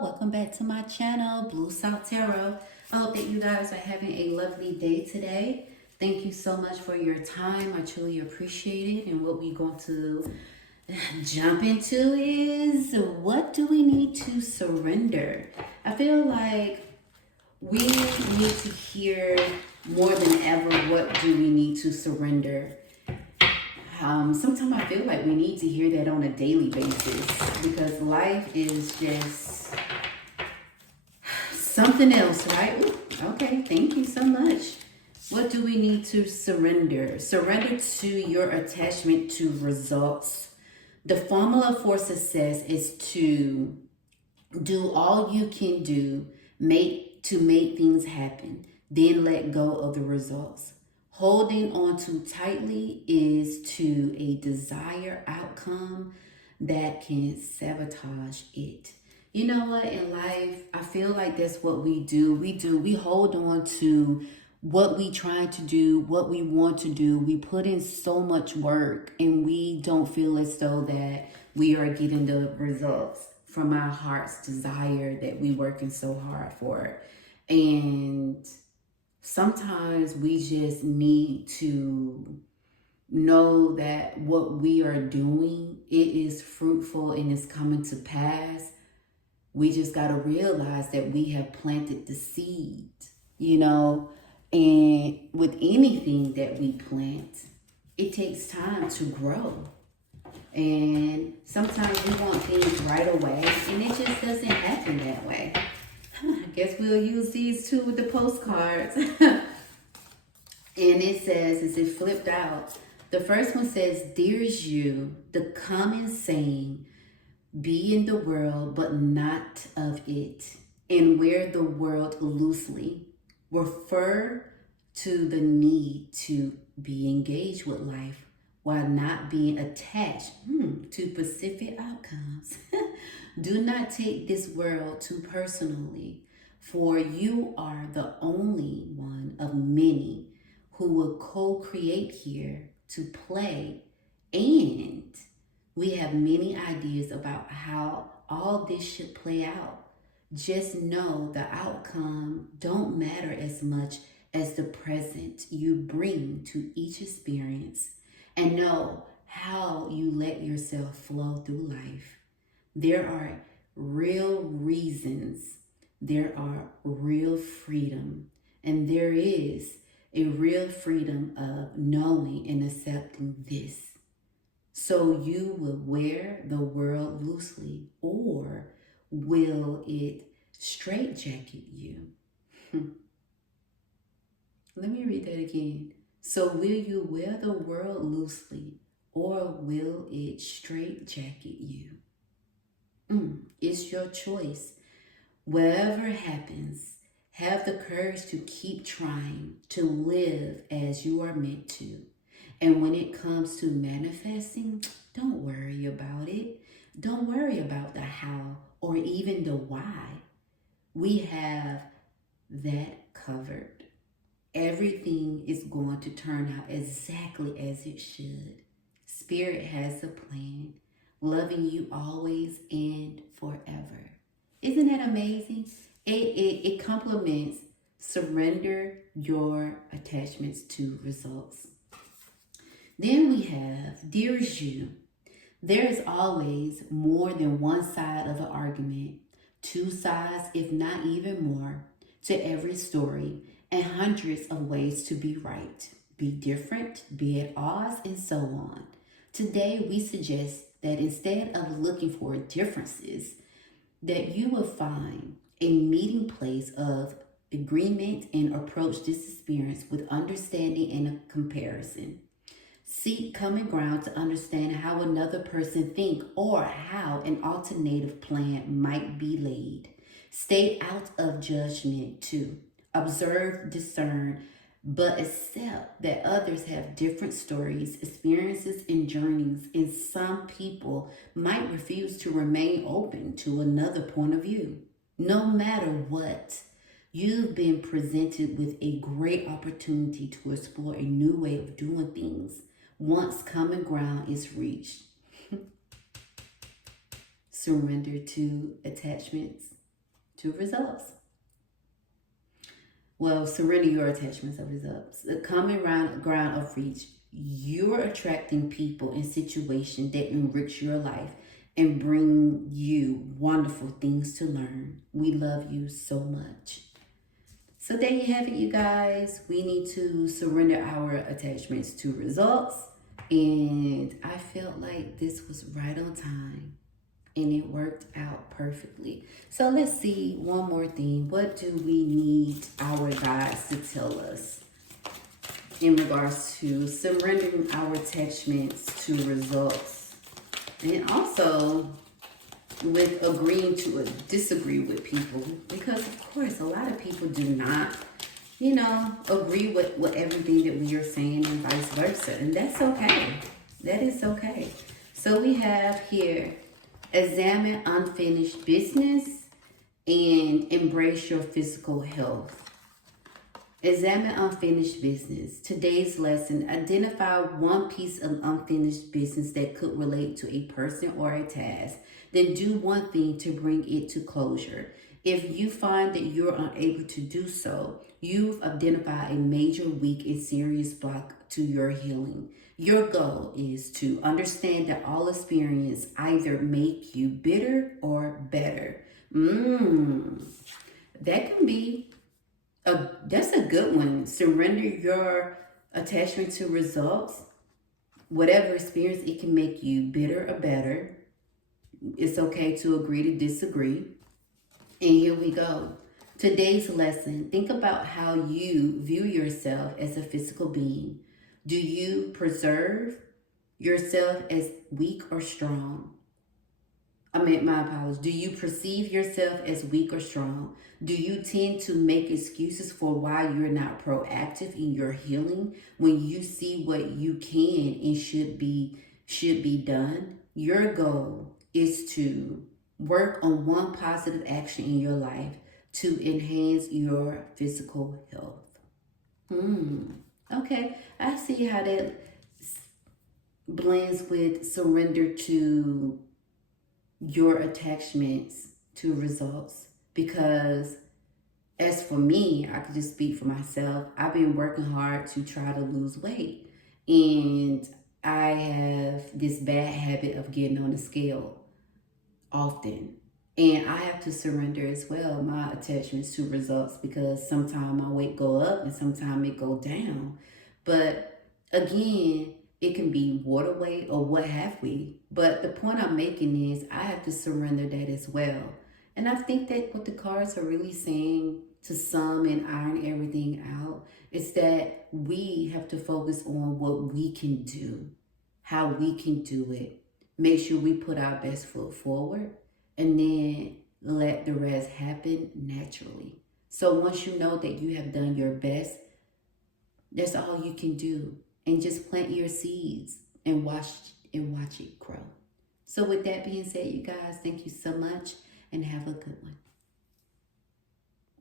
welcome back to my channel, Blue South Tarot. I hope that you guys are having a lovely day today. Thank you so much for your time. I truly appreciate it. And what we're going to jump into is, what do we need to surrender? I feel like we need to hear more than ever, what do we need to surrender? Sometimes I feel like we need to hear that on a daily basis, because life is just something else, right? Ooh, okay, thank you so much. What do we need to surrender? Surrender to your attachment to results. The formula for success is to do all you can do to make things happen, then let go of the results. Holding on too tightly is to a desired outcome that can sabotage it. You know what? In life, I feel like that's what we do. We hold on to what we try to do, what we want to do. We put in so much work and we don't feel as though that we are getting the results from our heart's desire that we working so hard for. And sometimes we just need to know that what we are doing, it is fruitful and it's coming to pass. We just got to realize that we have planted the seed, and with anything that we plant, it takes time to grow. And sometimes we want things right away, and it just doesn't happen that way. I guess we'll use these two with the postcards. And it says, as it flipped out, the first one says, "Dear's you, the common saying, be in the world, but not of it, and wear the world loosely. Refer to the need to be engaged with life while not being attached to specific outcomes. Do not take this world too personally, for you are the only one of many who will co-create here to play, and we have many ideas about how all this should play out. Just know the outcome don't matter as much as the present you bring to each experience, and know how you let yourself flow through life. There are real reasons, there are real freedom, and there is a real freedom of knowing and accepting this. So you will wear the world loosely, or will it straitjacket you?" Let me read that again. So will you wear the world loosely, or will it straitjacket you? It's your choice. Whatever happens, have the courage to keep trying to live as you are meant to. And when it comes to manifesting, don't worry about it. Don't worry about the how or even the why. We have that covered. Everything is going to turn out exactly as it should. Spirit has a plan, loving you always and forever. Isn't that amazing? It complements surrender your attachments to results. Then we have, dearest you, there is always more than one side of the argument, two sides, if not even more, to every story, and hundreds of ways to be right, be different, be at odds, and so on. Today, we suggest that instead of looking for differences, that you will find a meeting place of agreement and approach this experience with understanding and a comparison. Seek common ground to understand how another person thinks, or how an alternative plan might be laid. Stay out of judgment too. Observe, discern, but accept that others have different stories, experiences, and journeys, and some people might refuse to remain open to another point of view. No matter what, you've been presented with a great opportunity to explore a new way of doing things once common ground is reached. Surrender to attachments. to results. Well, surrender your attachments of results. The common ground of reach. You're attracting people and situations that enrich your life and bring you wonderful things to learn. We love you so much. So there you have it, you guys. We need to surrender our attachments to results. And I felt like this was right on time. And it worked out perfectly. So let's see one more thing. What do we need our guides to tell us in regards to surrendering our attachments to results? And also with agreeing to disagree with people. Because of course, a lot of people do not, agree with everything that we are saying and vice versa. And that's okay. That is okay. So we have here, examine unfinished business and embrace your physical health. Examine unfinished business. Today's lesson, identify one piece of unfinished business that could relate to a person or a task. Then do one thing to bring it to closure. If you find that you're unable to do so, you've identified a major, weak, and serious block to your healing. Your goal is to understand that all experience either make you bitter or better. That can be that's a good one. Surrender your attachment to results. Whatever experience, it can make you bitter or better. It's okay to agree to disagree. And here we go. Today's lesson, think about how you view yourself as a physical being. Do you preserve yourself as weak or strong? My apologies. Do you perceive yourself as weak or strong? Do you tend to make excuses for why you're not proactive in your healing when you see what you can and should be done? Your goal is to work on one positive action in your life to enhance your physical health. Okay, I see how that blends with surrender to your attachments to results. Because as for me, I could just speak for myself. I've been working hard to try to lose weight. And I have this bad habit of getting on the scale often. And I have to surrender as well my attachments to results, because sometimes my weight go up and sometimes it go down. But again, it can be water weight or what have we. But the point I'm making is I have to surrender that as well. And I think that what the cards are really saying to some and iron everything out is that we have to focus on what we can do, how we can do it. Make sure we put our best foot forward and then let the rest happen naturally. So once you know that you have done your best, that's all you can do. And just plant your seeds and watch it grow. So with that being said, you guys, thank you so much and have a good one.